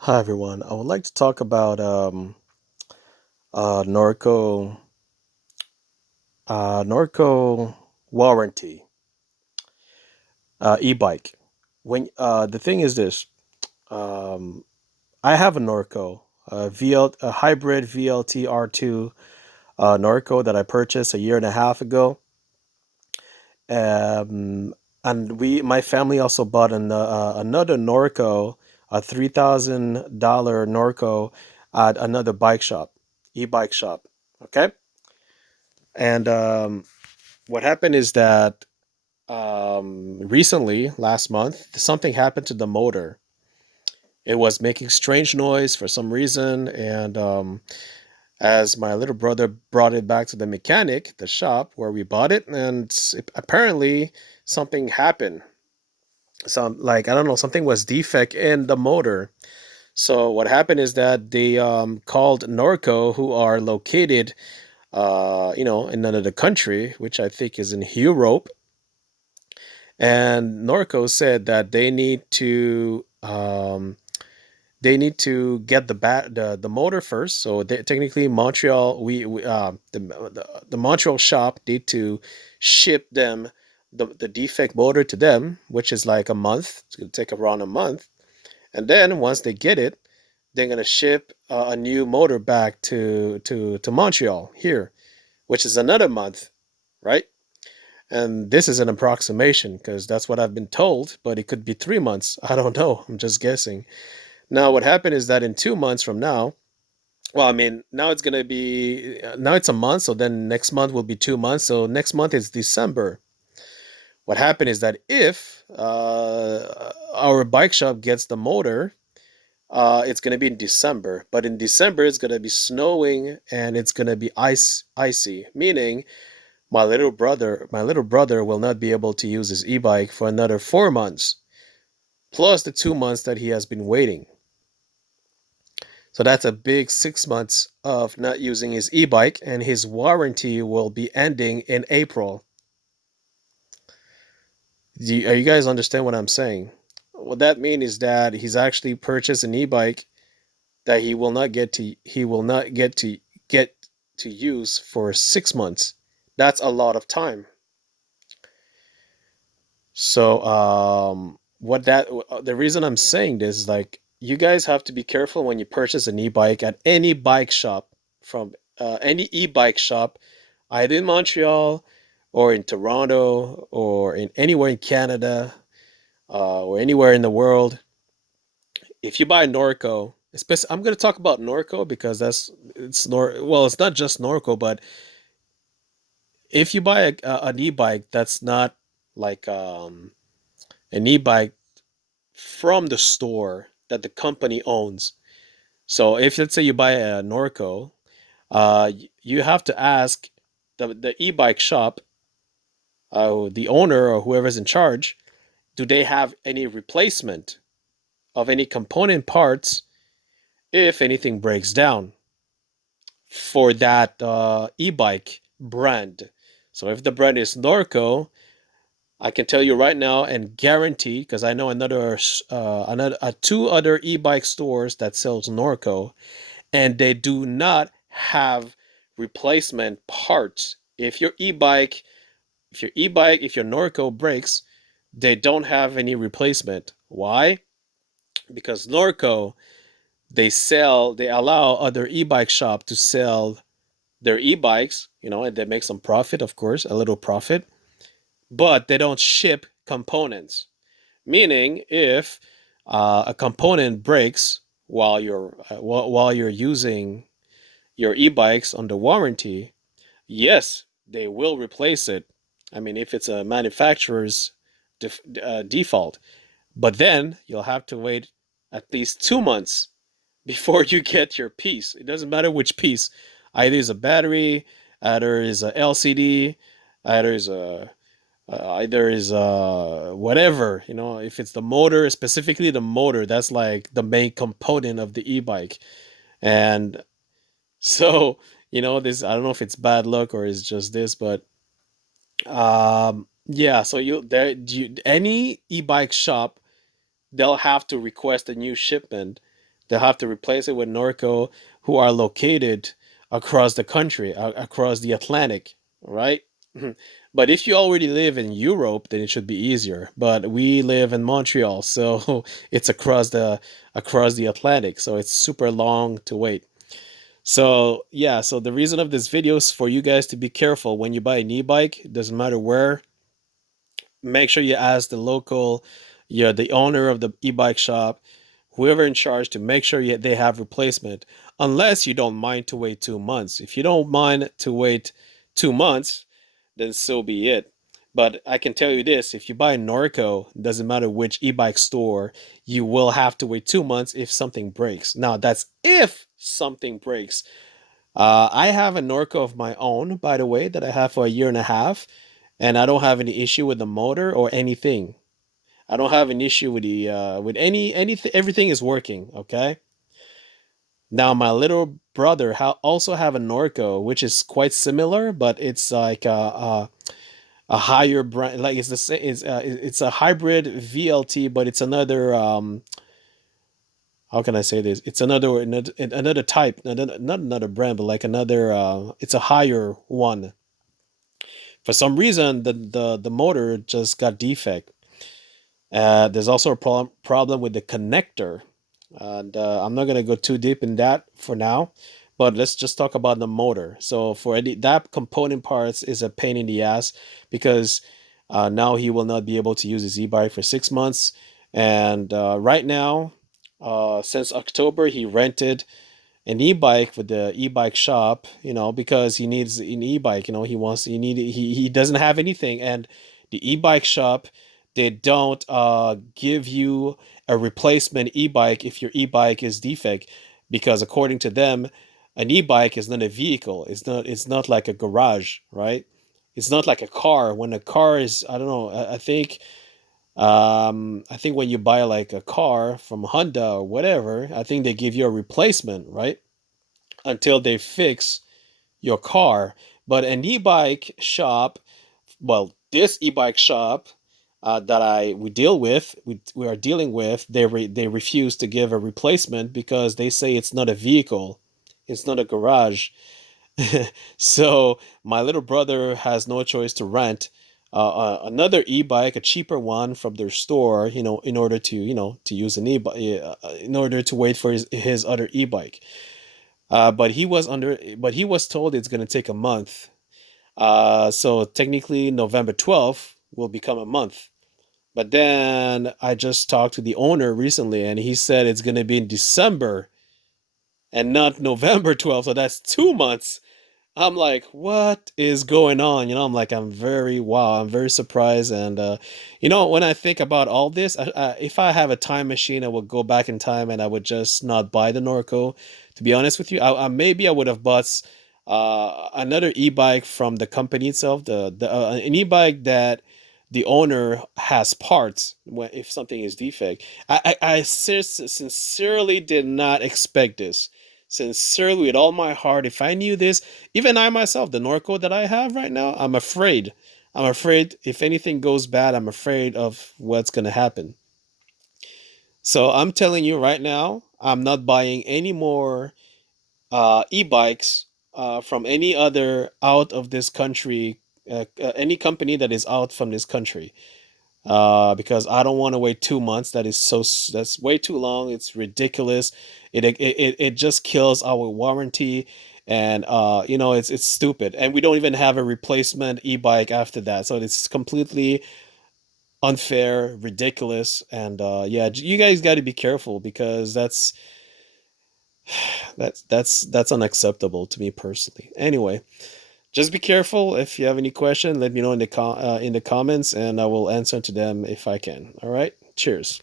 Hi everyone. I would like to talk about Norco Norco warranty e-bike. When the thing is this, um, I have a Norco, a hybrid VLT R2 Norco that I purchased a year and a half ago. Um, and my family also bought another Norco, a $3,000 Norco at another bike shop, e-bike shop. Okay. And what happened is that recently, last month, something happened to the motor. It was making strange noise for some reason, and as my little brother brought it back to the mechanic, the shop where we bought it, and apparently something happened. Some like I don't know, something was defect in the motor. So what happened is that they called Norco, who are located, in another country, which I think is in Europe. And Norco said that they need to get the motor first. So technically, Montreal the Montreal shop need to ship them the defect motor to them, which is like a month. It's gonna take around a month, and then once they get it, they're gonna ship a new motor back to Montreal here, which is another month, right? And this is an approximation because that's what I've been told, but it could be 3 months. I don't know. I'm just guessing. Now, what happened is that in 2 months from now, well, I mean, now it's going to be, now it's a month. So then next month will be 2 months. So next month is December. What happened is that if our bike shop gets the motor, it's going to be in December. But in December, it's going to be snowing and it's going to be icy, meaning my little brother will not be able to use his e-bike for another 4 months, plus the 2 months that he has been waiting. So that's a big 6 months of not using his e-bike, and his warranty will be ending in April. Are you guys understand what I'm saying? What that means is that he's actually purchased an e-bike that he will not get to use for 6 months. That's a lot of time. So, the reason I'm saying this is like you guys have to be careful when you purchase an e-bike at any bike shop from any e-bike shop, either in Montreal or in Toronto or in anywhere in Canada or anywhere in the world. If you buy Norco, especially I'm going to talk about Norco because it's not just Norco, but if you buy an e-bike that's not like an e-bike from the store that the company owns. So if let's say you buy a Norco, you have to ask the e-bike shop, the owner or whoever's in charge, do they have any replacement of any component parts if anything breaks down for that e-bike brand. So if the brand is Norco, I can tell you right now and guarantee because I know two other e-bike stores that sells Norco, and they do not have replacement parts. If your Norco breaks, they don't have any replacement. Why? Because Norco, they allow other e-bike shop to sell their e-bikes, and they make some profit, of course, a little profit, but they don't ship components. Meaning, if a component breaks while you're using your e-bikes under warranty, yes, they will replace it. I mean, if it's a manufacturer's default, but then you'll have to wait at least 2 months before you get your piece. It doesn't matter which piece. Either is a battery, either is a LCD, either is a either is whatever. If it's the motor, specifically the motor, that's like the main component of the e-bike. And so, this, I don't know if it's bad luck or it's just this, but yeah, so any e-bike shop, they'll have to request a new shipment They'll have to replace it with Norco, who are located across the country, across the Atlantic, right? But if you already live in Europe, then it should be easier. But we live in Montreal, so it's across the Atlantic, so it's super long to wait. So yeah, so the reason of this video is for you guys to be careful when you buy an e-bike. It doesn't matter where. Make sure you ask the local, yeah, the owner of the e-bike shop, whoever in charge, to make sure they have replacement. Unless you don't mind to wait 2 months. If you don't mind to wait 2 months, then so be it. But I can tell you this: if you buy Norco, doesn't matter which e-bike store, you will have to wait 2 months if something breaks. Now that's if something breaks. I have a Norco of my own, by the way, that I have for a year and a half, and I don't have any issue with the motor or anything. I don't have an issue with the with anything. Everything is working. Okay. Now my little brother also have a Norco, which is quite similar, but it's like a higher brand. Like it's the same. It's a hybrid VLT, but it's another. How can I say this? It's another type, not another brand, but like another. It's a higher one. For some reason, the motor just got defect. There's also a problem with the connector, and I'm not gonna go too deep in that for now. But let's just talk about the motor. So for that component parts is a pain in the ass because now he will not be able to use his e-bike for 6 months. And right now, since October, he rented an e-bike with the e-bike shop, because he needs an e-bike. He doesn't have anything, and the e-bike shop, they don't give you a replacement e-bike if your e-bike is defect, because according to them, an e-bike is not a vehicle. It's not like a garage, right? It's not like a car. When a car is, I don't know, I think when you buy like a car from Honda or whatever, I think they give you a replacement, right? Until they fix your car. But an e-bike shop, well, this e-bike shop that we are dealing with, they refuse to give a replacement because they say it's not a vehicle, it's not a garage. So my little brother has no choice to rent another e-bike, a cheaper one from their store, in order to to use an e-bike, in order to wait for his other e-bike. But he was told it's gonna take a month. So technically November 12th will become a month. But then I just talked to the owner recently, and he said it's gonna be in December and not November 12th. So that's 2 months. I'm like, what is going on? I'm very surprised. And, when I think about all this, if I have a time machine, I would go back in time and I would just not buy the Norco. To be honest with you, maybe I would have bought another e-bike from the company itself, an e-bike that the owner has parts if something is defect. I sincerely did not expect this. Sincerely, with all my heart, if I knew this, even I myself, the Norco that I have right now, I'm afraid. I'm afraid if anything goes bad, I'm afraid of what's going to happen. So I'm telling you right now, I'm not buying any more e-bikes from any other out of this country, any company that is out from this country, because I don't want to wait 2 months. That's way too long. It's ridiculous. It just kills our warranty, and it's stupid. And we don't even have a replacement e-bike after that, so it's completely unfair, ridiculous, and yeah, you guys got to be careful because that's unacceptable to me personally. Anyway, just be careful. If you have any question, let me know in the comments, and I will answer to them if I can. All right. Cheers.